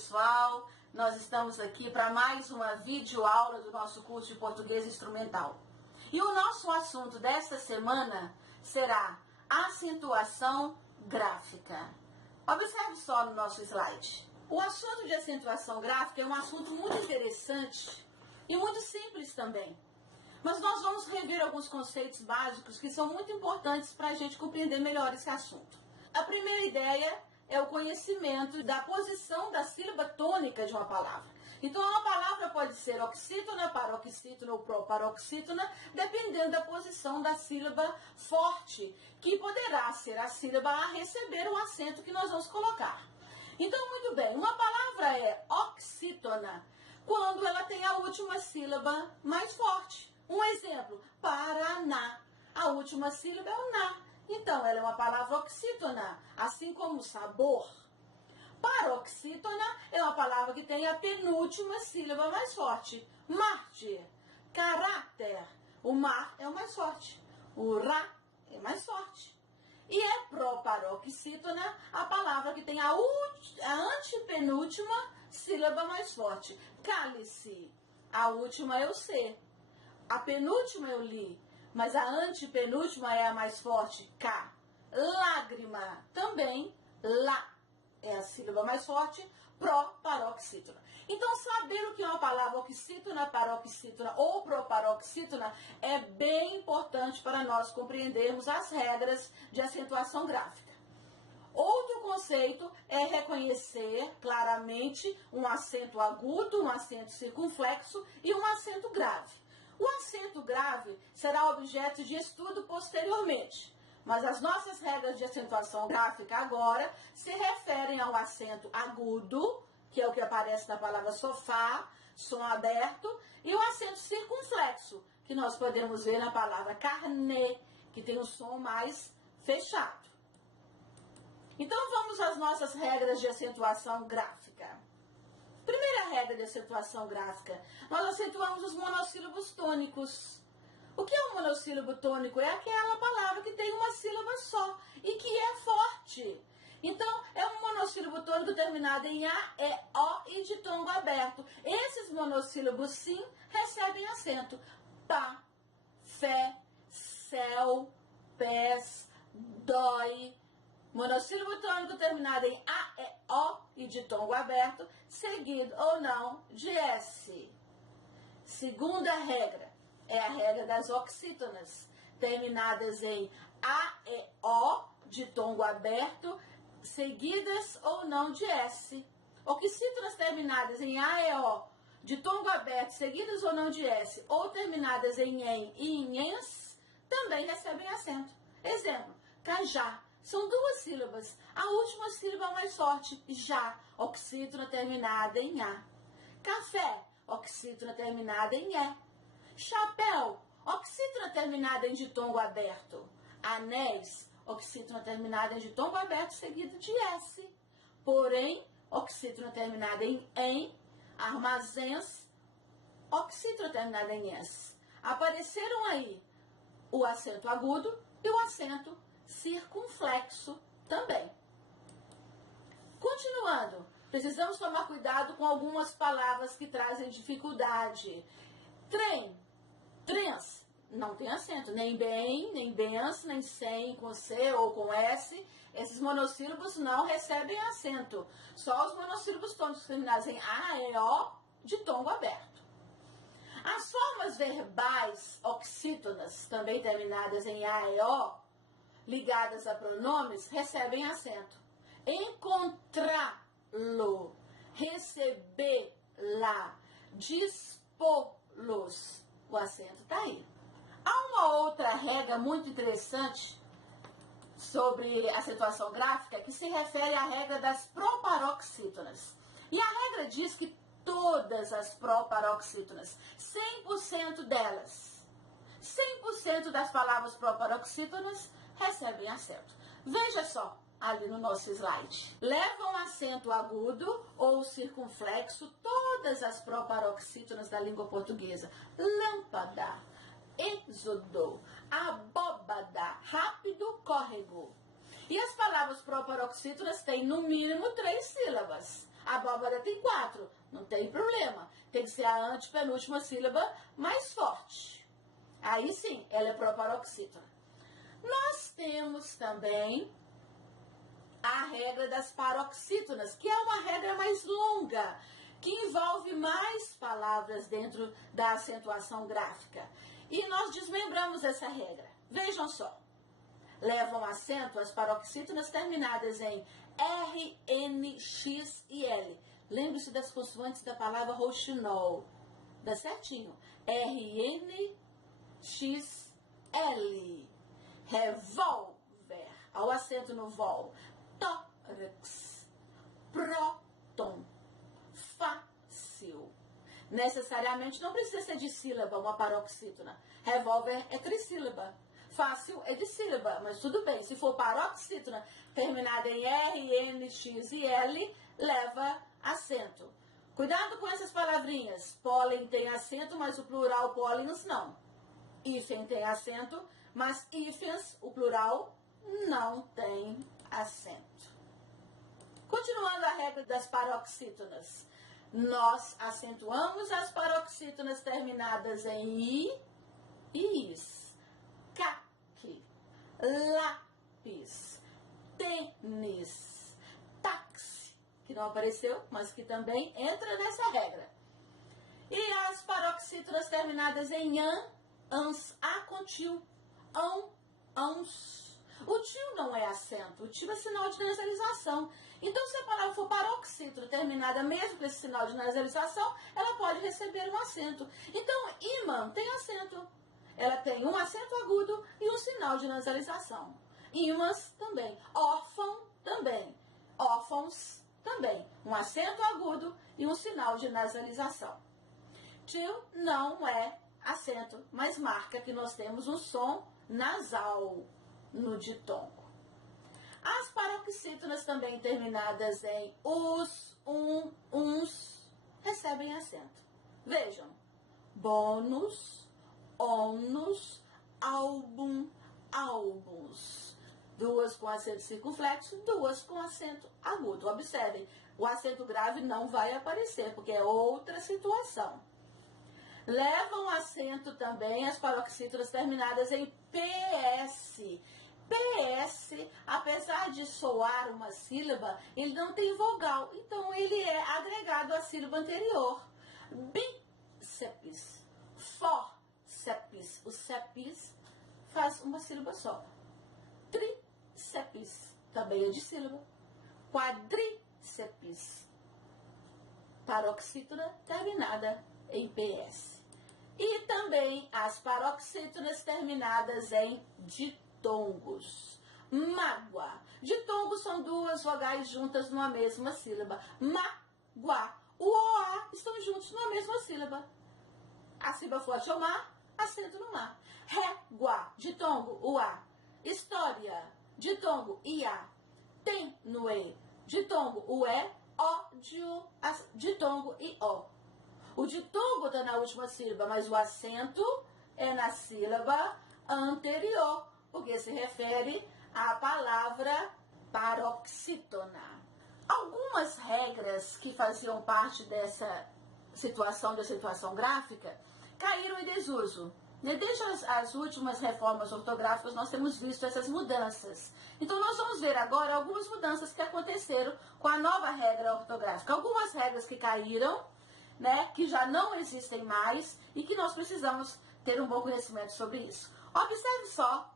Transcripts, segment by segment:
pessoal, nós estamos aqui para mais uma videoaula do nosso curso de português instrumental. E o nosso assunto desta semana será acentuação gráfica. Observe só no nosso slide. O assunto de acentuação gráfica é um assunto muito interessante e muito simples também. Mas nós vamos rever alguns conceitos básicos que são muito importantes para a gente compreender melhor esse assunto. A primeira ideia é o conhecimento da posição da sílaba tônica de uma palavra. Então, uma palavra pode ser oxítona, paroxítona ou proparoxítona, dependendo da posição da sílaba forte, que poderá ser a sílaba a receber o acento que nós vamos colocar. Então, muito bem, uma palavra é oxítona quando ela tem a última sílaba mais forte. Um exemplo, Paraná. A última sílaba é o na. Então, ela é uma palavra oxítona, assim como sabor. Paroxítona é uma palavra que tem a penúltima sílaba mais forte. Mártir. Caráter. O mar é o mais forte. O rá é mais forte. E é proparoxítona a palavra que tem a antepenúltima sílaba mais forte. Cálice. A última é o C. A penúltima é o li. Mas a antepenúltima é a mais forte, K. Lágrima, também, lá é a sílaba mais forte, proparoxítona. Então, saber o que é uma palavra oxítona, paroxítona ou proparoxítona é bem importante para nós compreendermos as regras de acentuação gráfica. Outro conceito é reconhecer claramente um acento agudo, um acento circunflexo e um acento grave. O acento grave será objeto de estudo posteriormente, mas as nossas regras de acentuação gráfica agora se referem ao acento agudo, que é o que aparece na palavra sofá, som aberto, e o acento circunflexo, que nós podemos ver na palavra carnê, que tem o som mais fechado. Então vamos às nossas regras de acentuação gráfica. Primeira regra de acentuação gráfica, nós acentuamos os monossílabos tônicos. O que é um monossílabo tônico? É aquela palavra que tem uma sílaba só e que é forte. Então, é um monossílabo tônico terminado em A, E, O e de tom aberto. Esses monossílabos, sim, recebem acento. Pá, fé, céu, pés, dói. Monossílabo tônico terminado em A, E, O e de tom aberto, seguido ou não de S. Segunda regra é a regra das oxítonas, terminadas em A, E, O de tom aberto, seguidas ou não de S. Oxítonas terminadas em A, E, O de tom aberto, seguidas ou não de S, ou terminadas em e em ens, também recebem acento. Exemplo, cajá. São duas sílabas. A última sílaba mais forte, já, oxítona terminada em A. Café, oxítona terminada em E. Chapéu, oxítona terminada em ditongo aberto. Anéis, oxítona terminada em ditongo aberto seguido de S. Porém, oxítona terminada em. Armazéns, oxítona terminada em S. Apareceram aí o acento agudo e o acento circunflexo também. Continuando, precisamos tomar cuidado com algumas palavras que trazem dificuldade. Trem, trens, não tem acento, nem bem, nem bens, nem sem, com C ou com S. Esses monossílabos não recebem acento. Só os monossílabos tônicos terminados em A, E, O, de tom aberto. As formas verbais oxítonas, também terminadas em A, E, O, ligadas a pronomes, recebem acento. Encontrá-lo, recebê-la, dispô-los. O acento está aí. Há uma outra regra muito interessante sobre acentuação gráfica que se refere à regra das proparoxítonas. E a regra diz que todas as proparoxítonas, 100% delas, 100% das palavras proparoxítonas recebem acento. Veja só ali no nosso slide. Levam acento agudo ou circunflexo todas as proparoxítonas da língua portuguesa. Lâmpada, êxodo, abóbada, rápido, córrego. E as palavras proparoxítonas têm no mínimo 3 sílabas. Abóbora tem 4, não tem problema. Tem que ser a antepenúltima sílaba mais forte. Aí sim, ela é proparoxítona. Nós temos também a regra das paroxítonas, que é uma regra mais longa, que envolve mais palavras dentro da acentuação gráfica. E nós desmembramos essa regra. Vejam só. Levam acento as paroxítonas terminadas em R, N, X e L. Lembre-se das consoantes da palavra rouxinol. Dá certinho. R, N, X, L. Revólver. Olha o acento no vol. Tórax. Próton. Fácil. Necessariamente não precisa ser de sílaba uma paroxítona. Revólver é trissílaba. Fácil é de sílaba, mas tudo bem. Se for paroxítona terminada em R, N, X e L, leva acento. Cuidado com essas palavrinhas. Pólen tem acento, mas o plural pólens não. Hífen tem acento, mas hífens, o plural, não tem acento. Continuando a regra das paroxítonas. Nós acentuamos as paroxítonas terminadas em I e IS. Caque, lápis, tênis, táxi, que não apareceu, mas que também entra nessa regra. E as paroxítonas terminadas em an, ans, a com tio, ão, ãos. O tio não é acento, o tio é sinal de nasalização. Então, se a palavra for paroxítona terminada mesmo com esse sinal de nasalização, ela pode receber um acento. Então, imã tem acento. Ela tem um acento agudo e um sinal de nasalização. Imãs também. Órfão também. Órfãos também. Um acento agudo e um sinal de nasalização. Tio não é acento, mas marca que nós temos um som nasal no ditongo. As paroxítonas também terminadas em us, uns, recebem acento. Vejam. Bônus, onus, álbum, álbuns. Duas com acento circunflexo, duas com acento agudo. Observem, o acento grave não vai aparecer, porque é outra situação. Levam acento também as paroxítonas terminadas em PS. PS, apesar de soar uma sílaba, ele não tem vogal, então ele é agregado à sílaba anterior. Bíceps, forceps. O cepis faz uma sílaba só. Tríceps também é de sílaba. Quadríceps, paroxítona terminada em PS. E também as paroxítonas terminadas em ditongos. Mágoa. Ditongos são duas vogais juntas numa mesma sílaba. Mágoa. O OA estão juntos numa mesma sílaba. A sílaba forte é o má, acento no má. Régua, ditongo, o A. História, ditongo, IA. Tem no E, ditongo, o E. Ódio, ditongo e O. O ditongo está na última sílaba, mas o acento é na sílaba anterior, porque se refere à palavra paroxítona. Algumas regras que faziam parte dessa situação da acentuação gráfica caíram em desuso. Desde as últimas reformas ortográficas nós temos visto essas mudanças. Então nós vamos ver agora algumas mudanças que aconteceram com a nova regra ortográfica. Algumas regras que caíram, né, que já não existem mais e que nós precisamos ter um bom conhecimento sobre isso. Observe só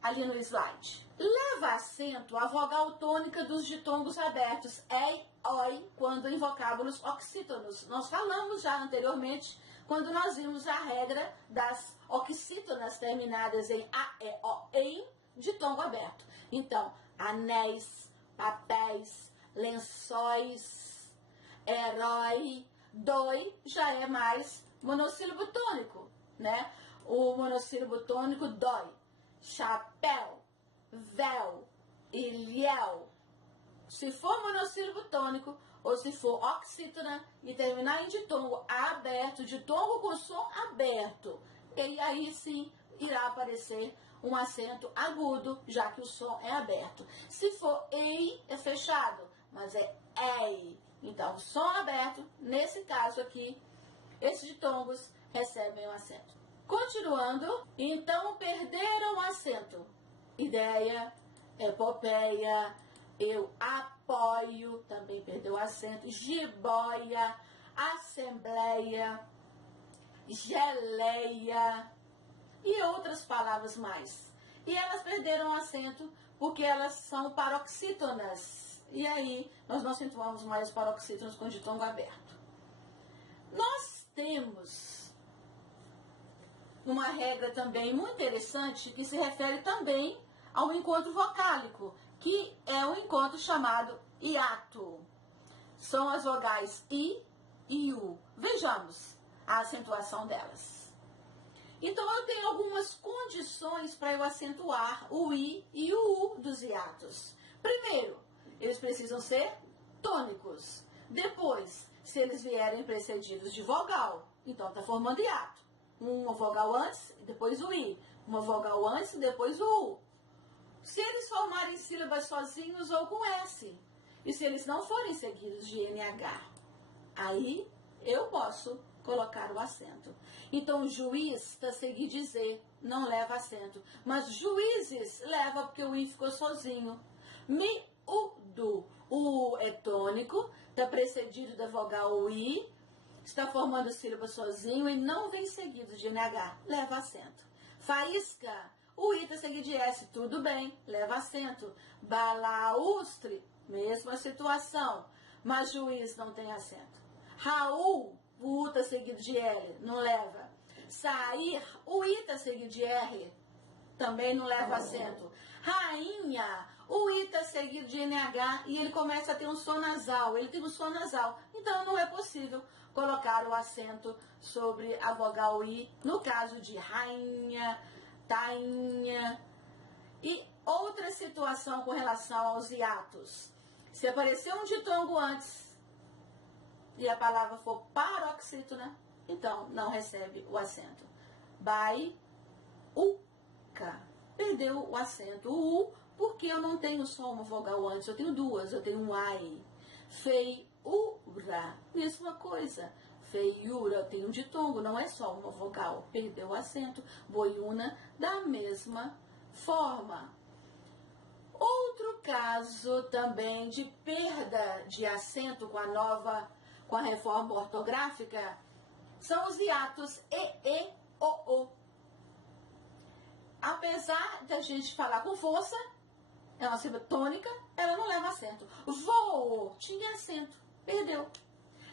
ali no slide. Leva acento a vogal tônica dos ditongos abertos, ei, oi, quando em vocábulos oxítonos. Nós falamos já anteriormente, quando nós vimos a regra das oxítonas terminadas em a, e, o, em ditongo aberto. Então, anéis, papéis, lençóis, herói, doi já é mais monossílabo tônico, né? O monossílabo tônico dói. Chapéu, véu, ilhéu. Se for monossílabo tônico ou se for oxítona e terminar em ditongo aberto, ditongo com som aberto, e aí sim irá aparecer um acento agudo, já que o som é aberto. Se for ei, é fechado, mas é ei. Então, som aberto, nesse caso aqui, esses ditongos recebem o acento. Continuando, então perderam o acento. Ideia, epopeia, eu apoio, também perdeu o acento. Jiboia, assembleia, geleia e outras palavras mais. E elas perderam o acento porque elas são paroxítonas. E aí, nós não acentuamos mais os paroxítonos com ditongo aberto. Nós temos uma regra também muito interessante que se refere também ao encontro vocálico, que é o encontro chamado hiato. São as vogais I e U. Vejamos a acentuação delas. Então, eu tenho algumas condições para eu acentuar o I e o U dos hiatos. Primeiro, eles precisam ser tônicos. Depois, se eles vierem precedidos de vogal, então está formando hiato. Uma vogal antes, depois o I. Uma vogal antes, depois o U. Se eles formarem sílabas sozinhos ou com S. E se eles não forem seguidos de NH, aí eu posso colocar o acento. Então, juiz está seguido de Z, não leva acento. Mas juízes leva porque o I ficou sozinho. Miúdo, o U é tônico, está precedido da vogal I, está formando sílaba sozinho e não vem seguido de NH, leva acento. Faísca, o I está seguido de S, tudo bem, leva acento. Balaustre, mesma situação, mas juiz não tem acento. Raul, o U está seguido de L, não leva. Sair, o I está seguido de R, também não leva acento. Rainha, o I está seguido de NH e ele começa a ter um som nasal. Ele tem um som nasal, então não é possível colocar o acento sobre a vogal I, no caso de rainha, tainha. E outra situação com relação aos hiatos. Se aparecer um ditongo antes e a palavra for paroxítona, então não recebe o acento. Bai, uca. Perdeu o acento. O U, porque eu não tenho só uma vogal antes, eu tenho duas, eu tenho um ai. Feiura, mesma coisa. Feiura, eu tenho um ditongo, não é só uma vogal, perdeu o acento. Boiuna, da mesma forma. Outro caso também de perda de acento com a reforma ortográfica são os hiatos e, o. Apesar da gente falar com força, é uma sílaba tônica, ela não leva acento. Voo, tinha acento, perdeu.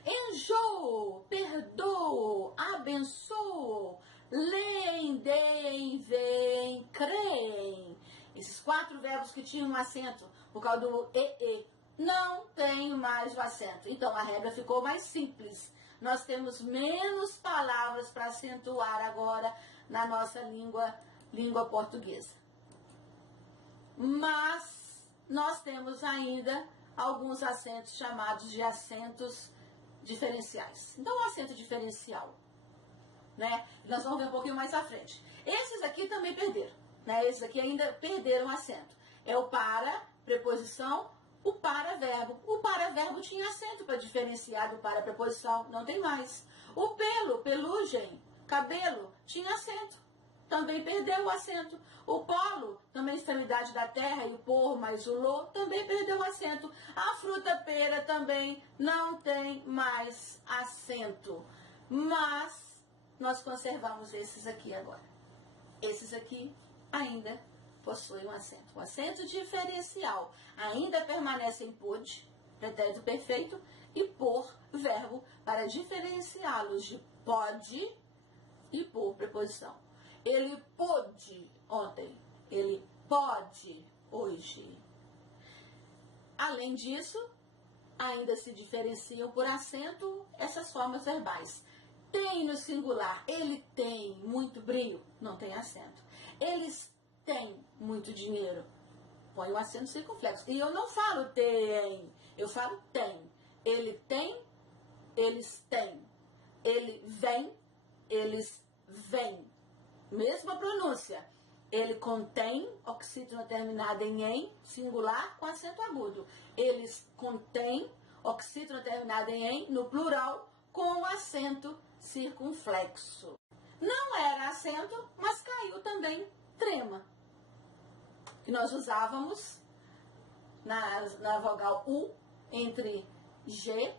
Enjoo, perdoou, abençoo, leem, deem, veem, creem. Esses 4 verbos que tinham um acento por causa do e, não tem mais o acento. Então, a regra ficou mais simples. Nós temos menos palavras para acentuar agora na nossa língua portuguesa. Mas nós temos ainda alguns acentos chamados de acentos diferenciais. Então, o acento diferencial, né? Nós vamos ver um pouquinho mais à frente. Esses aqui também perderam, né? Esses aqui ainda perderam acento. É o para, preposição, o para-verbo. O para-verbo tinha acento para diferenciar do para-preposição, não tem mais. O pelo, pelugem, cabelo, tinha acento. Também perdeu o acento. O polo, também extremidade da terra, e o por mais o lo, também perdeu o acento. A fruta pera também não tem mais acento. Mas nós conservamos esses aqui agora. Esses aqui ainda possuem um acento. O acento diferencial ainda permanece em pôde, pretérito perfeito, e por, verbo, para diferenciá-los de pode e por, preposição. Ele pôde ontem, ele pode hoje. Além disso, ainda se diferenciam por acento essas formas verbais. Tem no singular, ele tem muito brio, não tem acento. Eles têm muito dinheiro, põe o acento circunflexo. E eu não falo tem, eu falo tem. Ele tem, eles têm. Ele vem, eles vêm. Mesma pronúncia. Ele contém, oxítona terminada em singular, com acento agudo. Eles contêm Oxítono terminado em "em", no plural, com o acento circunflexo. Não era acento, mas caiu também trema, que nós usávamos na vogal U entre G,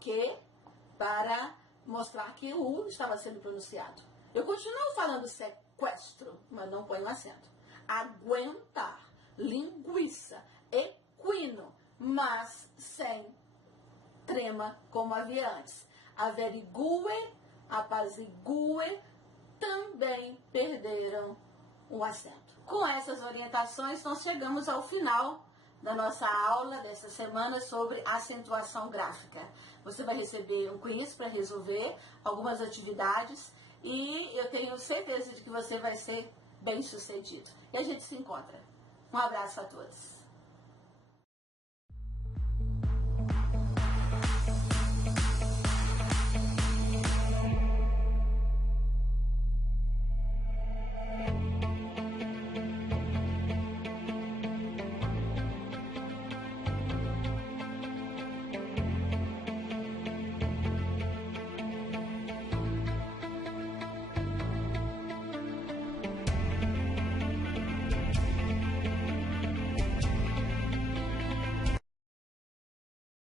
Q, para mostrar que o U estava sendo pronunciado. Eu continuo falando sequestro, mas não ponho acento. Aguentar, linguiça, equino, mas sem trema como havia antes. Averigue, apazigue, também perderam o acento. Com essas orientações, nós chegamos ao final da nossa aula dessa semana sobre acentuação gráfica. Você vai receber um quiz para resolver, algumas atividades, e eu tenho certeza de que você vai ser bem sucedido. E a gente se encontra. Um abraço a todos.